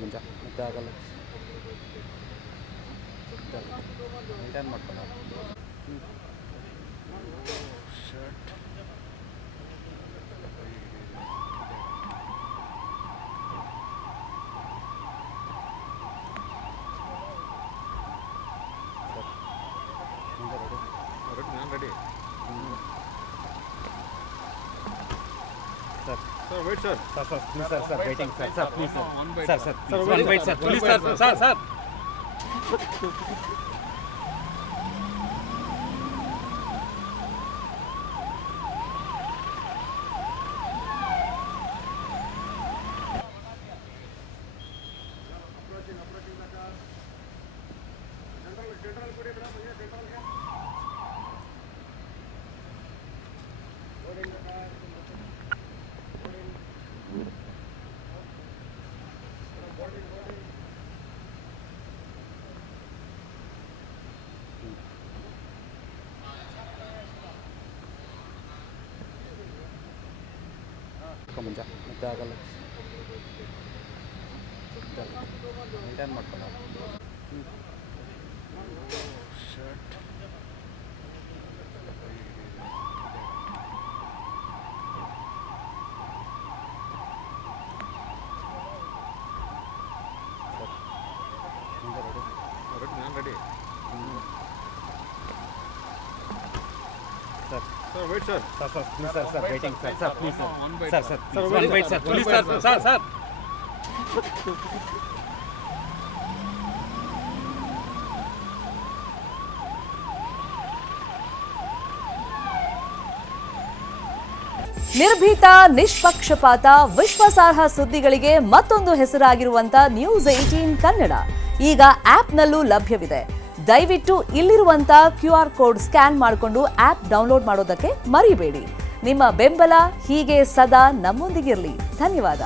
ಮುಂಜ ಮತ್ತೆ ಆಗಲ್ಲ ಮೇಂಟೈನ್ ಮಾಡ್ಕೊಂಡು shirt ready Sir, wait, sir. Sir, please, sir, waiting, sir. Sir, please, sir. Sir, please, wait, sir. Please, sir. ಮುಂಜ ಮತ್ತೆ ಆಗಲ್ಲ maintain ಮಾಡ್ಕೊಂಡು shirt ready Sir, wait, sir. Sir, please, sir, waiting, sir. Sir, please, sir. Sir, wait, sir. Please, sir. ನಿರ್ಭೀತ, ನಿಷ್ಪಕ್ಷಪಾತ, ವಿಶ್ವಾಸಾರ್ಹ ಸುದ್ದಿಗಳಿಗೆ ಮತ್ತೊಂದು ಹೆಸರಾಗಿರುವಂತ News18 Kannada ಈಗ ಆಪ್ನಲ್ಲೂ ಲಭ್ಯವಿದೆ. ದಯವಿಟ್ಟು ಇಲ್ಲಿರುವಂತ QR code scan ಮಾಡಿಕೊಂಡು app download ಮಾಡೋದಕ್ಕೆ ಮರಿಬೇಡಿ. ನಿಮ್ಮ ಬೆಂಬಲ ಹೀಗೆ ಸದಾ ನಮ್ಮೊಂದಿಗಿರಲಿ. ಧನ್ಯವಾದ.